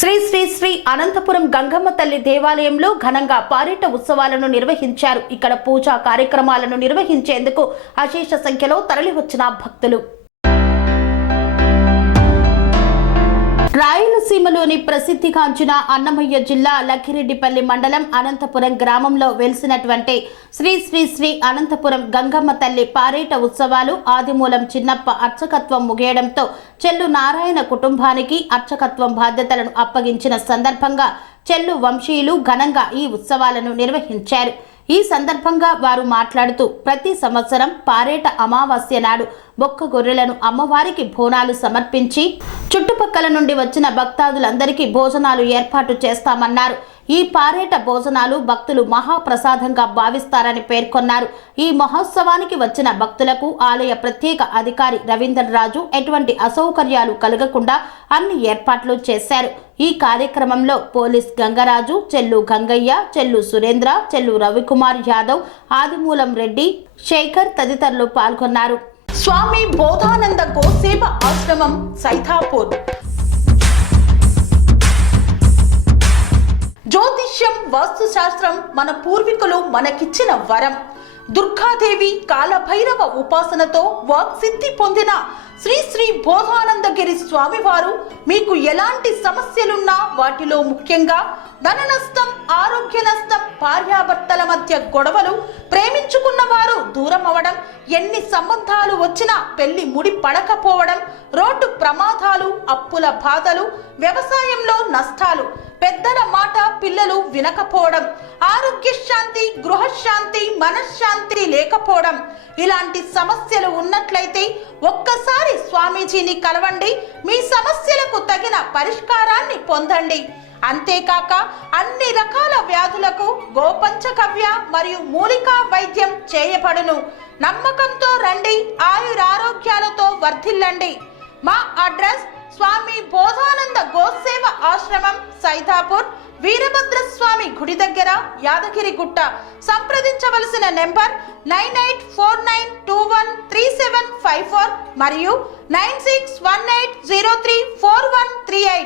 శ్రీ శ్రీ శ్రీ అనంతపురం గంగమ్మ తల్లి దేవాలయంలో ఘనంగా పారేట ఉత్సవాలను నిర్వహించారు. ఇక్కడ పూజా కార్యక్రమాలను నిర్వహించేందుకు అశేష సంఖ్యలో తరలివచ్చిన భక్తులు. రాయలసీమలోని ప్రసిద్ధిగాంచిన అన్నమయ్య జిల్లా లక్కిరెడ్డిపల్లి మండలం అనంతపురం గ్రామంలో వెలిసినటువంటి శ్రీ శ్రీ శ్రీ అనంతపురం గంగమ్మ తల్లి పారేట ఉత్సవాలు ఆదిమూలం చిన్నప్ప అర్చకత్వం ముగియడంతో చెల్లు నారాయణ కుటుంబానికి అర్చకత్వం బాధ్యతలను అప్పగించిన సందర్భంగా చెల్లు వంశీయులు ఘనంగా ఈ ఉత్సవాలను నిర్వహించారు. ఈ సందర్భంగా వారు మాట్లాడుతూ ప్రతి సంవత్సరం పారేట అమావాస్య నాడు బొక్క గొర్రెలను అమ్మవారికి బోనాలు సమర్పించి చుట్టుపక్కల నుండి వచ్చిన భక్తాదులందరికీ భోజనాలు ఏర్పాటు చేస్తామన్నారు. ఈ పారేట భోజనాలు భక్తులు మహాప్రసాదంగా భావిస్తారని పేర్కొన్నారు. ఈ మహోత్సవానికి వచ్చిన భక్తులకు ఆలయ ప్రత్యేక అధికారి రవీందర్ రాజు ఎటువంటి అసౌకర్యాలు కలగకుండా అన్ని ఏర్పాట్లు చేశారు. ఈ కార్యక్రమంలో పోలీస్ గంగరాజు, చెల్లు గంగయ్య, చెల్లు సురేంద్ర, చెల్లు రవికుమార్ యాదవ్, ఆదిమూలం రెడ్డి, శేఖర్ తదితరులు పాల్గొన్నారు. స్వామి బోధానంద గోసేవ ఆశ్రమం సైథాపూర్. జ్యోతిష్యం, వాస్తుశాస్త్రం మన పూర్వీకులు మనకిచ్చిన వరం. దుర్గాదేవి, కాలభైరవ ఉపాసనతో వాక్సిద్ధి పొందిన శ్రీ శ్రీ బోధానందగిరి స్వామివారు మీకు ఎలాంటి సమస్యలున్నా వాటిలో ముఖ్యంగా ధన నష్టం, ఆరోగ్య నష్టం, భార్యాభర్తల మధ్య గొడవలు, ప్రేమించుకున్న వారు దూరం అవడం, ఎన్ని సంబంధాలు వచ్చినా పెళ్లి ముడి పడకపోవడం, రోడ్డు ప్రమాదాలు, అప్పుల బాధలు, వ్యవసాయంలో నష్టాలు, పెద్దల మాట పిల్లలు వినకపోవడం, ఆరోగ్య శాంతి, గృహశాంతి, మనశ్శాంతి లేకపోవడం, ఇలాంటి సమస్యలు ఉన్నట్లయితే ఒక్కసారి స్వామీజీని కలవండి. మీ సమస్యలకు తగిన పరిష్కారాన్ని పొందండి. అంతేకాక అన్ని రకాల వ్యాధులకు గోపంచకవ్య మరియు మూలికా వైద్యం చేయబడును. నమ్మకంతో రండి, ఆయురారోగ్యాలతో వర్ధిల్లండి. మా అడ్రస్ స్వామి బోధానంద గోసేవ ఆశ్రమం సైథాపూర్, వీరభద్రస్వామి గుడి దగ్గర, యాదగిరిగుట్ట. సంప్రదించవలసిన నెంబర్ 9849213754 మరియు 9618034138.